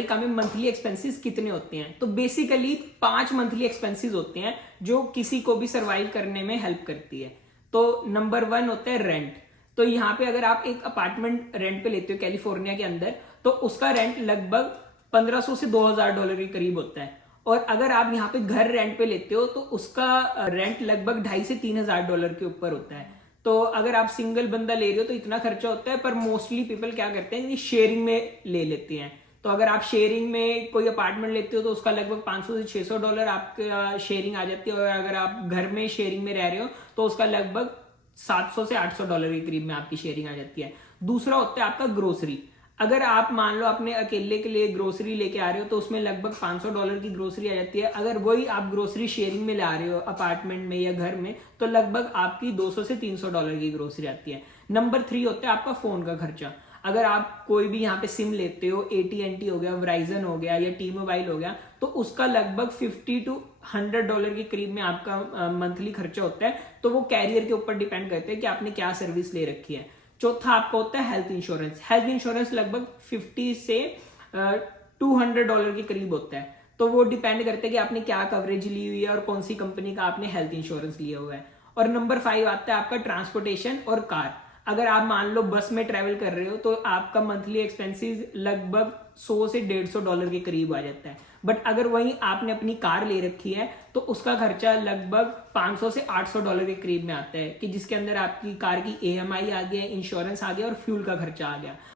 America में monthly expenses कितने होते हैं। तो बेसिकली 5 मंथली एक्सपेंसेस होते हैं जो किसी को भी सर्वाइव करने में हेल्प करती है। तो नंबर 1 होता है रेंट। तो यहाँ पे अगर आप एक अपार्टमेंट रेंट पे लेते हो कैलिफोर्निया के अंदर, तो उसका रेंट लगभग $1500 से $2000 के करीब होता है। और अगर आप यहाँ पे घर रेंट पे लेते हो तो उसका रेंट लगभग $2500 से $3000 के ऊपर होता है। तो अगर आप सिंगल बंदा ले रहे हो तो इतना खर्चा होता है, पर मोस्टली पीपल क्या करते हैं कि शेयरिंग में ले लेते हैं। तो अगर आप शेयरिंग में कोई अपार्टमेंट लेते हो तो उसका लगभग $500 से $600 आपका शेयरिंग आ जाती है। और अगर आप घर में शेयरिंग में रह रहे हो तो उसका लगभग $700 से $800 के करीब में आपकी शेयरिंग आ जाती है। दूसरा होता है आपका ग्रोसरी। अगर आप मान लो अपने अकेले के लिए ग्रोसरी लेके आ रहे हो तो उसमें लगभग $500 की ग्रोसरी आ जाती है। अगर वही आप ग्रोसरी शेयरिंग में ला रहे हो अपार्टमेंट में या घर में, तो लगभग आपकी $200 से $300 की ग्रोसरी आती है। नंबर 3 होता है आपका फोन का खर्चा। अगर आप कोई भी यहाँ पे सिम लेते हो, AT&T हो गया, वराइजन हो गया या टी मोबाइल हो गया, तो उसका लगभग $50 to $100 के करीब में आपका मंथली खर्चा होता है। तो वो कैरियर के ऊपर डिपेंड करते हैं कि आपने क्या सर्विस ले रखी है। चौथा आपका होता है हेल्थ इंश्योरेंस। हेल्थ इंश्योरेंस लगभग $50 से $200 के करीब होता है। तो वो डिपेंड करता है कि आपने क्या कवरेज ली हुई है और कौन सी कंपनी का आपने हेल्थ इंश्योरेंस लिया हुआ है। और नंबर 5 आता है आपका ट्रांसपोर्टेशन और कार। अगर आप मान लो बस में ट्रेवल कर रहे हो तो आपका मंथली एक्सपेंसेस लगभग $100 से $150 के करीब आ जाता है। बट अगर वहीं आपने अपनी कार ले रखी है तो उसका खर्चा लगभग $500 से $800 के करीब में आता है, कि जिसके अंदर आपकी कार की EMI आ गया, इंश्योरेंस आ गया और फ्यूल का खर्चा आ गया।